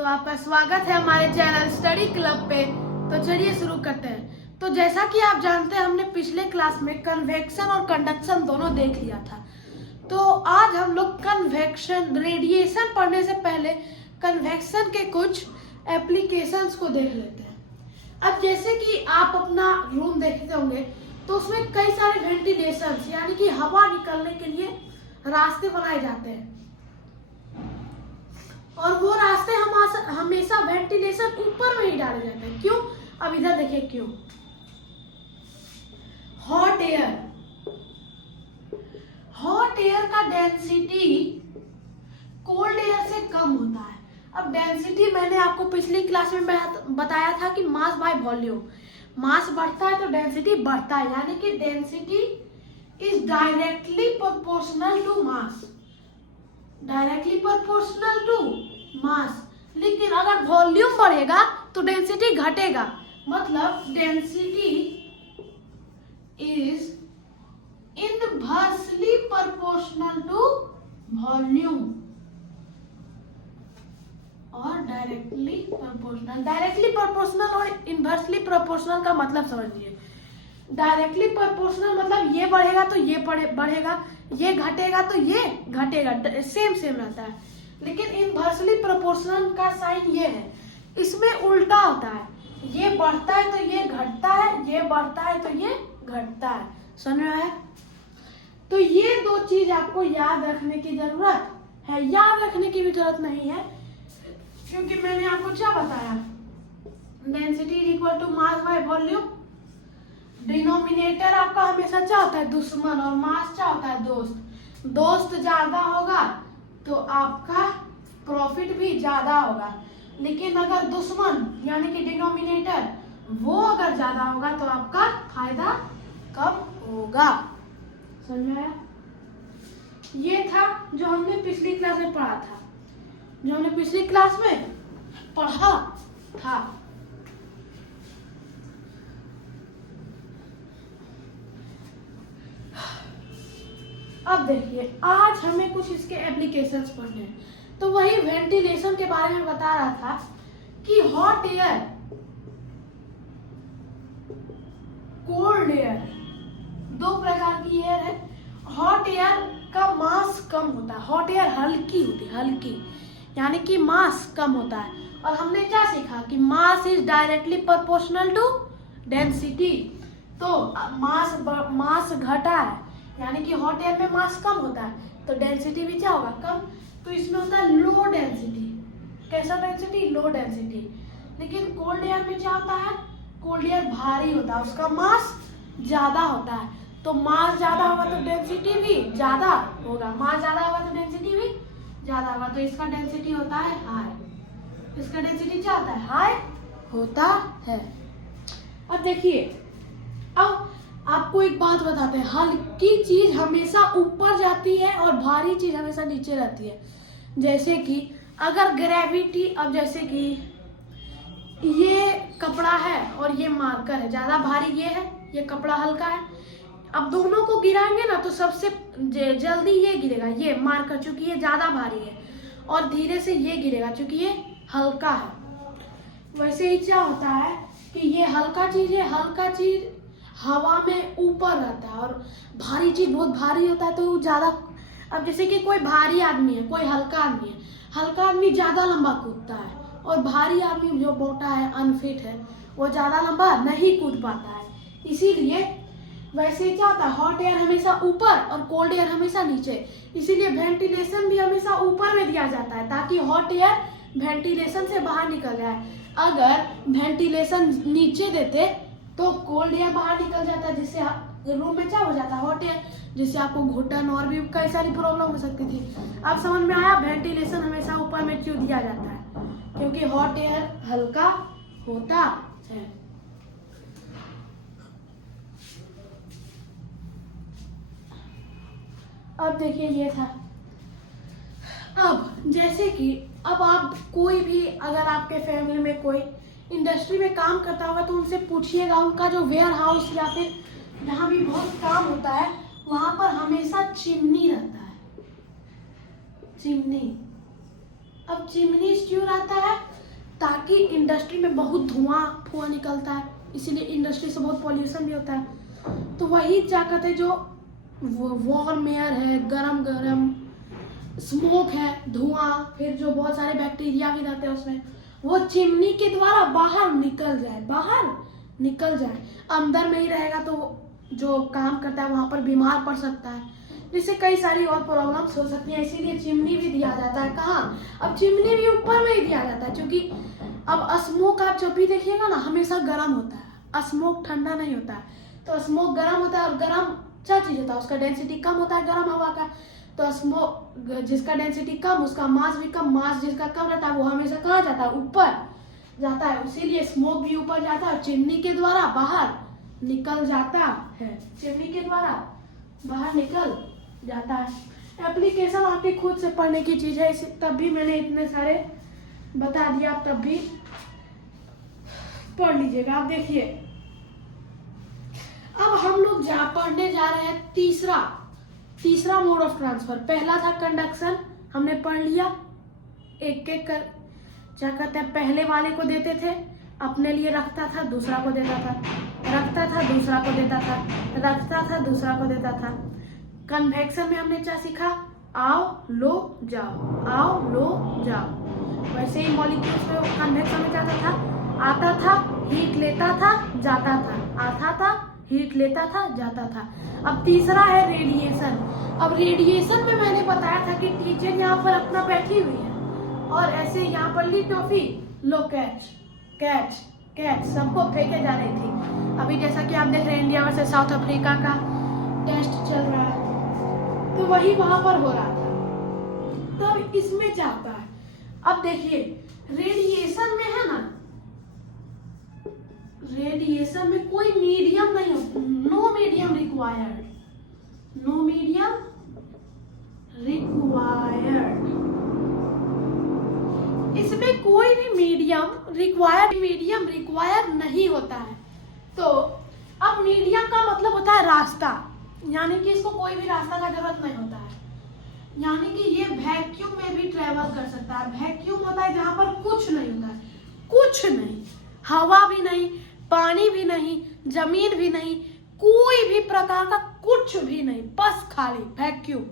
दोस्तों, आपका स्वागत है हमारे चैनल स्टडी क्लब पे। तो चलिए शुरू करते हैं। तो जैसा कि आप जानते हैं, हमने पिछले क्लास में कन्वेक्शन और कंडक्शन दोनों देख लिया था। तो आज हम लोग कन्वेक्शन रेडिएशन पढ़ने से पहले कन्वेक्शन के कुछ एप्लीकेशंस को देख लेते हैं। अब जैसे कि आप अपना रूम देखते होंगे तो उसमें कई सारे वेंटिलेशन यानी कि हवा निकलने के लिए रास्ते बनाए जाते हैं, और वो रास्ते हमेशा वेंटिलेशन ऊपर में ही डाले जाते हैं। क्यों? अब इधर देखिए क्यों। हॉट एयर का डेंसिटी कोल्ड एयर से कम होता है। अब डेंसिटी मैंने आपको पिछली क्लास में बताया था कि मास बाय वॉल्यूम। मास बढ़ता है तो डेंसिटी बढ़ता है, यानी कि density is directly proportional to mass. Directly proportional to mass. लेकिन अगर वॉल्यूम बढ़ेगा तो डेंसिटी घटेगा, मतलब density is inversely proportional to volume और डायरेक्टली प्रोपोर्शनल। डायरेक्टली प्रोपोर्शनल और इनवर्सली प्रोपोर्शनल का मतलब समझिए। डायरेक्टली प्रोपोर्शनल मतलब ये बढ़ेगा तो ये बढ़ेगा, ये घटेगा तो ये घटेगा, सेम रहता है। लेकिन इनवर्सली प्रोपोर्शनल का साइन ये है, इसमें उल्टा होता है। ये बढ़ता है तो ये घटता है, ये बढ़ता है तो ये घटता है। समझ में आया? तो ये दो चीज आपको याद रखने की जरूरत है। याद रखने की भी जरूरत नहीं है, क्योंकि मैंने आपको क्या बताया, density is equal to mass by volume. Denominator आपका हमेशा क्या होता है? दुश्मन, और मास क्या होता है? दोस्त। दोस्त ज्यादा होगा तो आपका प्रॉफिट भी ज्यादा होगा, लेकिन अगर दुश्मन यानी कि डिनोमिनेटर वो अगर ज्यादा होगा तो आपका फायदा कम होगा। समझ में आया? ये था जो हमने पिछली क्लास में पढ़ा था, जो हमने पिछली क्लास में पढ़ा था। अब देखिए, आज हमें कुछ इसके एप्लीकेशंस पढ़ने हैं। तो वही वेंटिलेशन के बारे में बता रहा था कि हॉट एयर, कोल्ड एयर, दो प्रकार की एयर है। हॉट एयर का मास कम होता है, हॉट एयर हल्की होती है, हल्की यानी कि मास कम होता है। और हमने क्या सीखा कि mass is directly proportional to density. तो मास घटा है, यानी कि हॉट एयर में मास कम होता है तो डेंसिटी भी क्या होगा? कम। तो इसमें होता है लो डेंसिटी। कैसा डेंसिटी? Low density. लेकिन कोल्ड एयर में क्या होता है? कोल्ड एयर भारी होता है, उसका मास ज्यादा होता है। तो मास ज्यादा होगा तो डेंसिटी भी ज्यादा होगा, मास ज्यादा होगा तो डेंसिटी भी ज्यादा होगा। तो इसका डेंसिटी होता है हाई। इसका डेंसिटी क्या होता है? हाई होता है। अब देखिए, अब आपको एक बात बताते हैं, हल्की चीज हमेशा ऊपर जाती है और भारी चीज हमेशा नीचे रहती है। जैसे कि अगर ग्रेविटी, अब जैसे कि ये कपड़ा है और ये मार्कर है, ज्यादा भारी ये है, ये कपड़ा हल्का है। अब दोनों को गिराएंगे ना तो सबसे जल्दी ये गिरेगा, ये मार्कर, चूंकि ये ज्यादा भारी है, और धीरे से ये गिरेगा चूंकि ये हल्का है। वैसे ही क्या होता है कि ये हल्का चीज है, हल्का चीज हवा में ऊपर रहता है, और भारी चीज बहुत भारी होता है तो ज्यादा। अब जैसे कि कोई भारी आदमी है, कोई हल्का आदमी है, हल्का आदमी ज्यादा लंबा कूदता है, और भारी आदमी जो मोटा है, अनफिट है, वो ज्यादा लंबा नहीं कूद पाता है। इसीलिए वैसे क्या होता है, हॉट एयर हमेशा ऊपर और कोल्ड एयर हमेशा नीचे। इसीलिए वेंटिलेशन भी हमेशा ऊपर में दिया जाता है, ताकि हॉट एयर वेंटिलेशन से बाहर निकल जाए। अगर वेंटिलेशन नीचे देते तो कोल्ड एयर बाहर निकल जाता है, जिससे रूम में क्या हो जाता है? हॉट एयर, जिससे आपको घुटन और भी कई सारी प्रॉब्लम हो सकती थी। अब समझ में आया वेंटिलेशन हमेशा ऊपर में क्यों दिया जाता है? क्योंकि हॉट एयर हल्का होता है। अब देखिए, ये था। अब जैसे कि अब आप कोई भी, अगर आपके फैमिली में कोई इंडस्ट्री में काम करता होगा तो उनसे पूछिएगा, उनका जो वेयर हाउस या फिर जहाँ भी बहुत काम होता है वहां पर हमेशा चिमनी रहता है। चिमनी, अब चिमनी क्यों रहता है? इंडस्ट्री में बहुत धुआं निकलता है, इसीलिए इंडस्ट्री से बहुत पॉल्यूशन भी होता है। तो वही क्या कहते हैं, जो वार्म एयर है, गरम गरम स्मोक है, धुआं, फिर जो बहुत सारे बैक्टीरिया भी रहते हैं उसमें, वो चिमनी के द्वारा बाहर निकल जाए। अंदर में ही रहेगा तो जो काम करता है वहाँ पर बीमार पड़ सकता है, जिससे कई सारी और प्रॉब्लम्स हो सकती हैं। इसीलिए चिमनी भी दिया जाता है कहाँ, अब चिमनी भी ऊपर में ही दिया जाता है, क्योंकि अब स्मोक आप जब भी देखिएगा ना हमेशा गर्म होता है, स्मोक ठंडा नहीं होता है। तो स्मोक गर्म होता है, और गर्म क्या चीज़ होता है, उसका डेंसिटी कम होता है गर्म हवा का। तो स्मोक जिसका डेंसिटी कम, उसका मास भी कम, मास जिसका कम रहता है वो हमेशा कहाँ जाता है, ऊपर जाता है। इसीलिए स्मोक भी ऊपर जाता है और चिमनी के द्वारा बाहर निकल जाता है, चिमनी के द्वारा बाहर निकल जाता है। एप्लीकेशन आपकी खुद से पढ़ने की चीज़ है, तब भी मैंने इतने सारे बता दिया, आप तब भी पढ़ लीजिएगा। आप देखिए, अब हम लोग पढ़ने जा रहे हैं तीसरा मोड ऑफ ट्रांसफर। पहला था कंडक्शन, हमने पढ़ लिया, एक एक कर क्या कहते हैं, पहले वाले को देते थे, अपने लिए रखता था, दूसरा को देता था, रखता था, दूसरा को देता था, रखता था, दूसरा को देता था। कन्वेक्शन में हमने क्या सीखा, आओ लो जाओ, आओ लो जाओ। वैसे ही मॉलिक्यूल्स में कन्वेक्शन में क्या था, आता था, हीट लेता था, जाता था, आता था, हीट लेता था, जाता था। अब तीसरा है रेडिएशन। अब रेडिएशन में मैंने बताया था कि टीचर यहाँ पर अपना बैठी हुई है और ऐसे यहाँ पर ली टॉफी, लो कैच कैच कैच, सबको फेंके जा रही थी। अभी जैसा कि आप देख रहे हैं इंडिया वर्सेस साउथ अफ्रीका का टेस्ट चल रहा है, तो वही वहां पर हो रहा था। तब इसमें जाता है, अब देखिए रेडिएशन में है ना, रेडिएशन में कोई मीडियम नहीं होता, no medium required, no medium required. इसमें कोई भी मीडियम रिक्वायर नहीं होता है। तो अब मीडियम का मतलब होता है रास्ता, यानी कि इसको कोई भी रास्ता का जरूरत नहीं होता है, यानी कि ये वैक्यूम में भी ट्रेवल कर सकता है। वैक्यूम होता है जहां पर कुछ नहीं होता है, कुछ नहीं, हवा भी नहीं, पानी भी नहीं, जमीन भी नहीं, कोई भी प्रकार का कुछ भी नहीं, बस खाली वैक्यूम,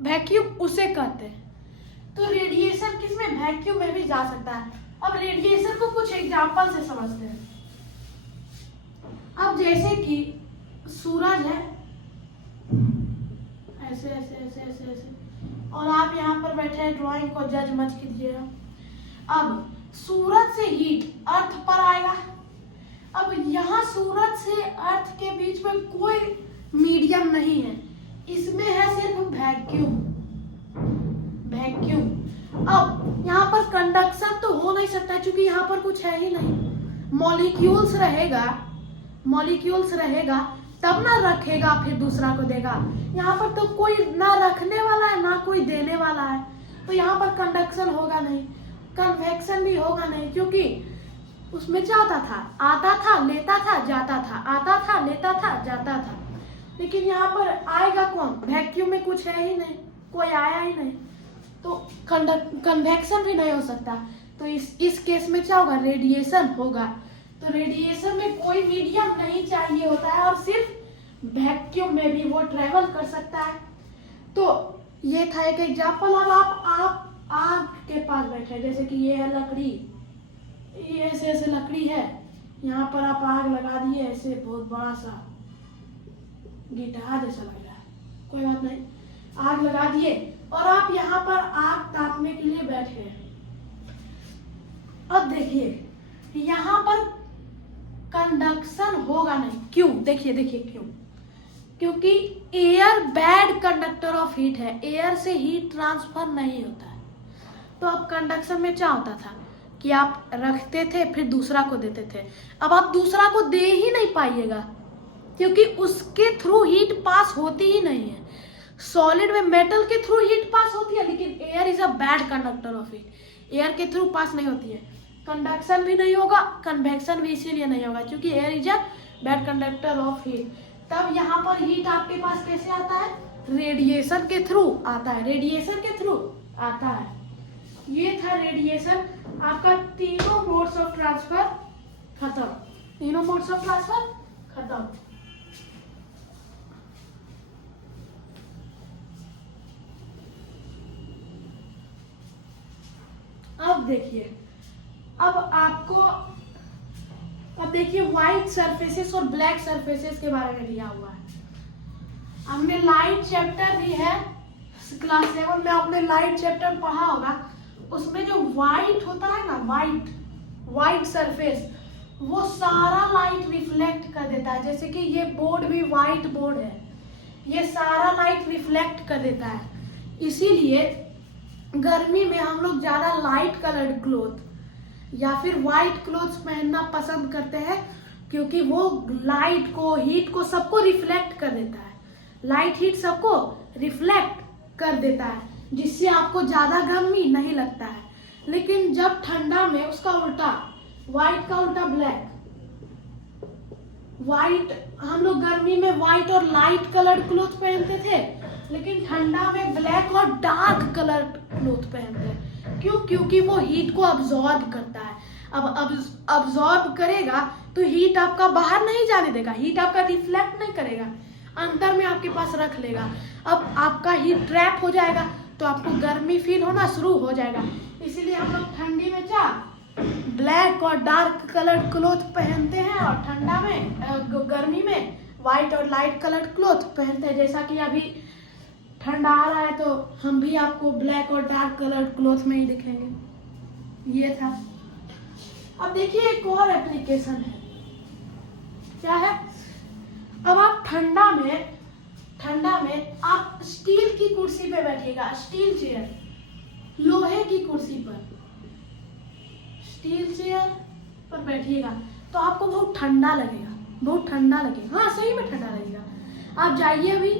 वैक्यूम उसे कहते हैं। तो रेडिएशन किसमें, वैक्यूम में भी जा सकता है। अब रेडिएशन को कुछ एग्जांपल से समझते हैं। अब जैसे कि सूरज है, ऐसे ऐसे ऐसे ऐसे ऐसे, और आप यहाँ पर बैठे हैं, ड्राइंग को जज मत कीजिएगा। अब सूरज से हीट अर्थ पर आएगा। अब यहाँ सूरज से अर्थ के बीच में कोई मीडियम नहीं है, इसमें है सिर्फ वैक्यूम, वैक्यूम। अब यहाँ पर कंडक्शन तो हो नहीं सकता क्योंकि यहाँ पर कुछ है ही नहीं। मॉलिक्यूल्स रहेगा, मॉलिक्यूल्स रहेगा तब ना रखेगा फिर दूसरा को देगा। यहाँ पर तो कोई ना रखने वाला है ना कोई देने वाला है, तो यहाँ पर कंडक्शन होगा नहीं, कन्वेक्शन भी होगा नहीं, क्योंकि उसमें जाता था, आता था, लेता था, जाता था, आता था, लेता था, जाता था। लेकिन यहाँ पर आएगा कौन, वैक्यूम में कुछ है ही नहीं, कोई आया ही नहीं, तो कन्वेक्शन भी नहीं हो सकता। तो इस केस में क्या होगा, रेडिएशन होगा। तो रेडिएशन में कोई मीडियम नहीं चाहिए होता है और सिर्फ वैक्यूम में भी वो ट्रेवल कर सकता है। तो ये था एक एग्जाम्पल। अब आप आग के पास बैठे, जैसे कि ये है लकड़ी, ये ऐसे ऐसे लकड़ी है, यहाँ पर आप आग लगा दिए, ऐसे बहुत बड़ा सा गिटार जैसा लग रहा है, कोई बात नहीं, आग लगा दिए और आप यहाँ पर आग तापने के लिए बैठे हैं। अब देखिए यहाँ पर कंडक्शन होगा नहीं, क्यों, देखिए देखिए क्यों, क्योंकि air bad conductor of heat है, एयर से हीट ट्रांसफर नहीं होता है। तो अब कंडक्शन में क्या होता था कि आप रखते थे फिर दूसरा को देते थे। अब आप दूसरा को दे ही नहीं पाइएगा क्योंकि उसके थ्रू हीट पास होती ही नहीं है। सॉलिड में मेटल के थ्रू हीट पास होती है, लेकिन air is a bad conductor of heat, air के थ्रू पास नहीं होती है। कंडक्शन भी नहीं होगा, कन्वेक्शन भी इसीलिए नहीं होगा क्योंकि air is a bad conductor of heat. तब यहाँ पर हीट आपके पास कैसे आता है, रेडिएशन के थ्रू आता है, रेडिएशन के थ्रू आता है। ये था रेडिएशन। आपका तीनों मोड मोड्स ऑफ ट्रांसफर खत्म, तीनों मोड्स ऑफ ट्रांसफर खत्म। अब देखिए, अब देखिए व्हाइट सरफेसेस और ब्लैक सरफेसेस के बारे में दिया हुआ है। हमने लाइट चैप्टर भी है क्लास 7 में, आपने लाइट चैप्टर पढ़ा होगा। उसमें जो व्हाइट होता है ना, व्हाइट सरफेस, वो सारा लाइट रिफ्लेक्ट कर देता है। जैसे कि ये बोर्ड भी व्हाइट बोर्ड है, ये सारा लाइट रिफ्लेक्ट कर देता है। इसीलिए गर्मी में हम लोग ज्यादा लाइट कलर्ड क्लोथ या फिर व्हाइट क्लोथ्स पहनना पसंद करते हैं, क्योंकि वो लाइट को, हीट को, सबको रिफ्लेक्ट कर देता है। लाइट हीट सबको रिफ्लेक्ट कर देता है, जिससे आपको ज्यादा गर्मी नहीं लगता है। लेकिन जब ठंडा में उसका उल्टा, व्हाइट का उल्टा ब्लैक, व्हाइट, हम लोग गर्मी में व्हाइट और लाइट कलर्ड क्लोथ पहनते थे, लेकिन ठंडा में ब्लैक और डार्क कलर्ड क्लोथ पहनते हैं। क्यों? क्योंकि वो हीट को अब्सॉर्ब करता है। अब अब्सॉर्ब करेगा तो हीट आपका बाहर नहीं जाने देगा, हीट आपका रिफ्लेक्ट नहीं करेगा, अंदर में आपके पास रख लेगा। अब आपका हीट ट्रैप हो जाएगा तो आपको गर्मी फील होना शुरू हो जाएगा। इसीलिए हम लोग ठंडी में क्या ब्लैक और डार्क कलर्ड क्लोथ पहनते हैं, और ठंडा में, गर्मी में व्हाइट और लाइट कलर्ड क्लोथ पहनते हैं। जैसा कि अभी ठंडा आ रहा है तो हम भी आपको ब्लैक और डार्क कलर्ड क्लोथ में ही दिखेंगे। ये था। अब देखिए एक और एप्लीकेशन है, क्या है? अब आप ठंडा में आप स्टील की कुर्सी पे बैठिएगा, स्टील चेयर, लोहे की कुर्सी पर, स्टील चेयर पर बैठिएगा तो आपको बहुत ठंडा लगेगा, हाँ सही में ठंडा लगेगा। आप जाइए अभी,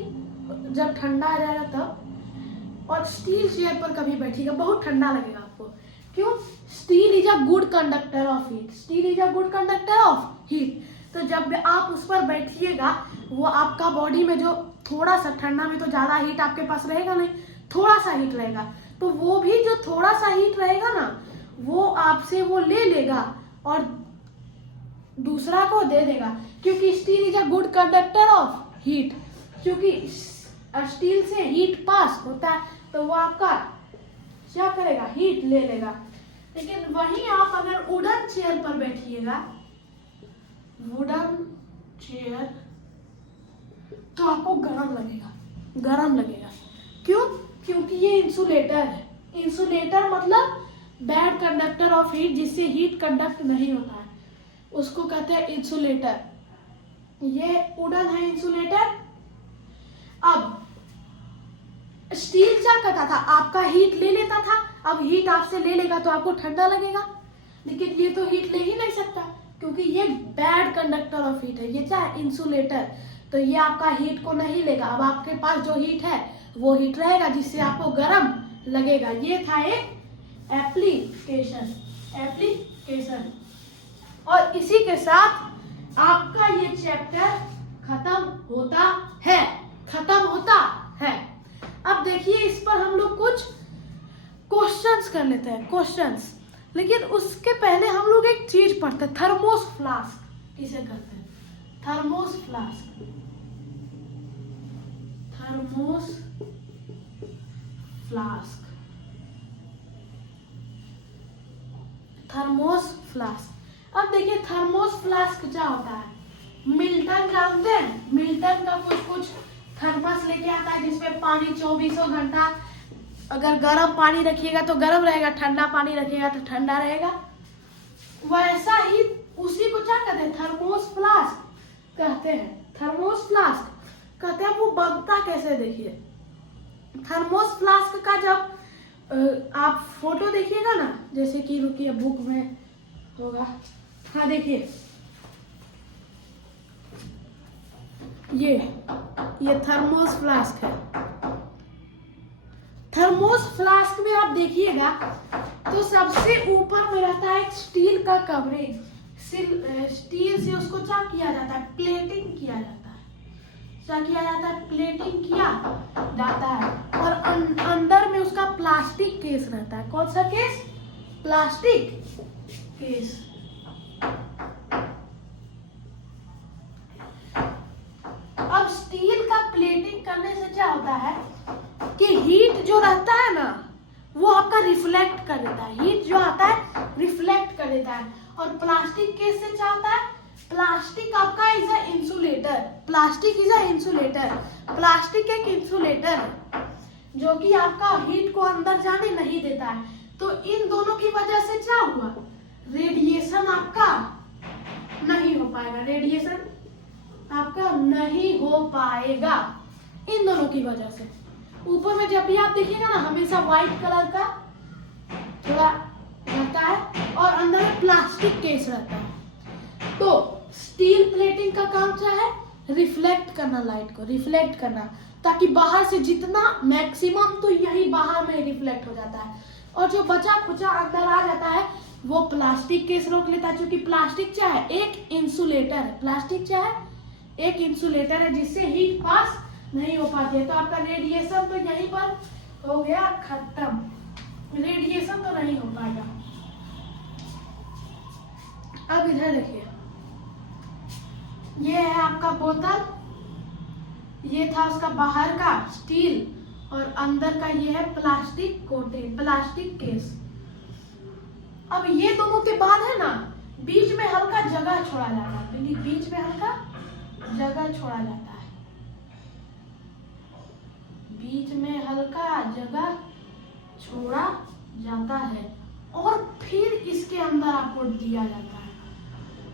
जब ठंडा आ जाएगा तब, और स्टील चेयर पर कभी बैठिएगा, बहुत ठंडा लगेगा आपको। क्यों? Steel is a good conductor of heat, steel is a good conductor of heat. तो जब आप उस पर बैठिएगा, वो आपका बॉडी में जो थोड़ा सा, ठंडा में तो ज्यादा हीट आपके पास रहेगा नहीं, थोड़ा सा हीट रहेगा, तो वो भी जो थोड़ा सा हीट रहेगा ना, वो आपसे वो ले लेगा और दूसरा को दे देगा। क्योंकि steel is a good conductor of heat, क्योंकि स्टील से हीट पास होता है, तो वो आपका क्या करेगा? हीट ले लेगा। लेकिन वहीं आप अगर वुडन चेयर पर बैठिएगा, वुडन चेयर, तो आपको गरम लगेगा। क्यों? क्योंकि ये इंसुलेटर है। इंसुलेटर मतलब बैड कंडक्टर ऑफ हीट, जिससे हीट कंडक्ट नहीं होता है, उसको कहते हैं इंसुलेटर। ये वुडन है इंसुलेटर। अब स्टील क्या करता था? आपका हीट ले लेता था। अब हीट आपसे ले लेगा तो आपको ठंडा लगेगा, लेकिन ये तो हीट ले ही नहीं सकता, क्योंकि ये बैड कंडक्टर ऑफ हीट है। ये क्या है? इंसुलेटर। तो ये आपका हीट को नहीं लेगा। अब आपके पास जो हीट है वो हीट रहेगा, जिससे आपको गर्म लगेगा। ये था एक एप्लीकेशन। और इसी के साथ आपका ये चैप्टर खत्म होता है। अब देखिए, इस पर हम लोग कुछ क्वेश्चंस कर लेते हैं, क्वेश्चंस। लेकिन उसके पहले हम लोग एक चीज पढ़ते हैं, थर्मोस फ्लास्क किसे कहते हैं? Thermos flask. अब देखिए थर्मोस फ्लास्क क्या होता है? मिल्टन जानते हैं? मिल्टन का कुछ थर्मस लेके आता है, जिसमें पानी 24 घंटा, अगर गर्म पानी रखिएगा तो गर्म रहेगा, ठंडा पानी रखिएगा तो ठंडा रहेगा। वैसा ही उसी को क्या कहते हैं? थर्मोस फ्लास्क कहते हैं। थर्मोस फ्लास्क कहते हैं। वो बनता कैसे? देखिए, थर्मोस फ्लास्क का जब आप फोटो देखिएगा ना, जैसे कि रुकिए बुक में होगा, हाँ देखिए, ये थर्मोस फ्लास्क है। थर्मोस फ्लास्क में आप देखिएगा तो सबसे ऊपर में रहता है एक स्टील का कवरिंग। स्टील से उसको क्या किया जाता है? प्लेटिंग किया जाता है। क्या किया जाता है? प्लेटिंग किया जाता है। और अंदर में उसका प्लास्टिक केस रहता है। कौन सा केस? Plastic case. अब स्टील का प्लेटिंग करने से क्या होता है कि हीट जो रहता है ना वो आपका रिफ्लेक्ट कर देता है, हीट जो आता है रिफ्लेक्ट कर देता है। और प्लास्टिक केस से क्या होता है, प्लास्टिक आपका is a insulator, plastic is a insulator, plastic एक इंसुलेटर है जो कि आपका हीट को अंदर जाने नहीं देता है। तो इन दोनों की वजह से क्या हुआ, रेडिएशन आपका नहीं हो पाएगा, रेडिएशन आपका नहीं हो पाएगा इन दोनों की वजह से। ऊपर में जब भी आप देखिएगा ना हमेशा व्हाइट कलर का थोड़ा रहता है और अंदर में प्लास्टिक केस रहता है। तो स्टील प्लेटिंग का काम क्या है, रिफ्लेक्ट करना, लाइट को रिफ्लेक्ट करना, ताकि बाहर से जितना मैक्सिमम तो यही बाहर में रिफ्लेक्ट हो जाता है और जो बचा खुचा अंदर आ जाता है वो प्लास्टिक केस रोक लेता है। क्योंकि प्लास्टिक क्या है, एक इंसुलेटर है, प्लास्टिक क्या है, एक इंसुलेटर है जिससे हीट पास नहीं हो पाती है। तो आपका रेडिएशन तो यहीं पर हो गया खत्म, रेडिएशन तो नहीं हो पाएगा। अब इधर देखिए, ये है आपका बोतल, ये था उसका बाहर का स्टील और अंदर का ये है प्लास्टिक कोटेड, प्लास्टिक केस। अब ये दोनों के बाद है ना बीच में हल्का जगह छोड़ा जाता है, बीच में हल्का जगह छोड़ा जाता है, बीच में हल्का जगह छोड़ा जाता है और फिर इसके अंदर आपको दिया जाता है।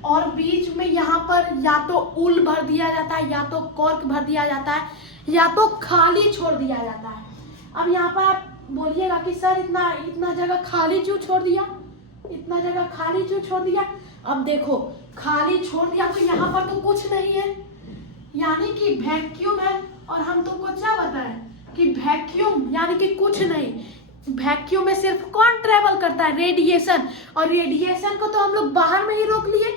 और बीच में यहाँ पर या तो ऊल भर दिया जाता है, या तो कॉर्क भर दिया जाता है, या तो खाली छोड़ दिया जाता है। अब यहाँ पर आप बोलिएगा कि सर इतना जगह खाली क्यों छोड़ दिया, इतना जगह खाली क्यों छोड़ दिया। अब देखो खाली छोड़ दिया तो यहाँ पर तो कुछ नहीं है, यानी कि वैक्यूम है। और हम तुमको क्या बताएं कि वैक्यूम यानी कि कुछ नहीं, वैक्यूम में सिर्फ कौन ट्रेवल करता है, रेडिएशन, और रेडिएशन को तो हम लोग बाहर में ही रोक लिए।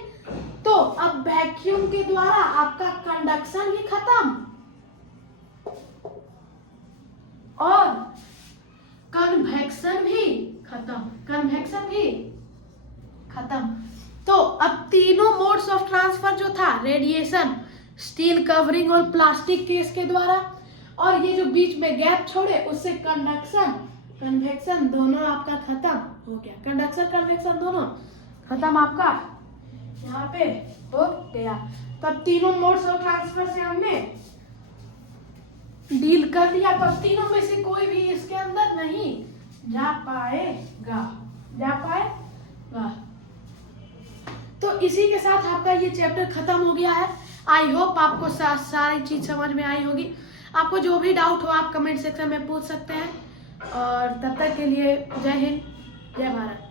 तो अब वैक्यूम के द्वारा आपका कंडक्शन भी खत्म और कन्वेक्शन भी खत्म, कन्वेक्शन भी खत्म। तो अब तीनों मोड्स ऑफ ट्रांसफर जो था, रेडिएशन, स्टील कवरिंग और प्लास्टिक केस के द्वारा, और ये जो बीच में गैप छोड़े उससे कंडक्शन कन्वेक्शन दोनों आपका खत्म हो गया, कंडक्शन कन्वेक्शन दोनों खत्म आपका यहाँ पे हो गया। तब तीनों मोड्स ऑफ ट्रांसफर से हमने डील कर लिया, पर तीनों में से कोई भी इसके अंदर नहीं जा पाएगा, जा पाएगा। तो इसी के साथ आपका ये चैप्टर खत्म हो गया है। आई होप आपको सारी चीज समझ में आई होगी। आपको जो भी डाउट हो आप कमेंट सेक्शन में पूछ सकते हैं। और तब तक के लिए जय हिंद, जय भारत।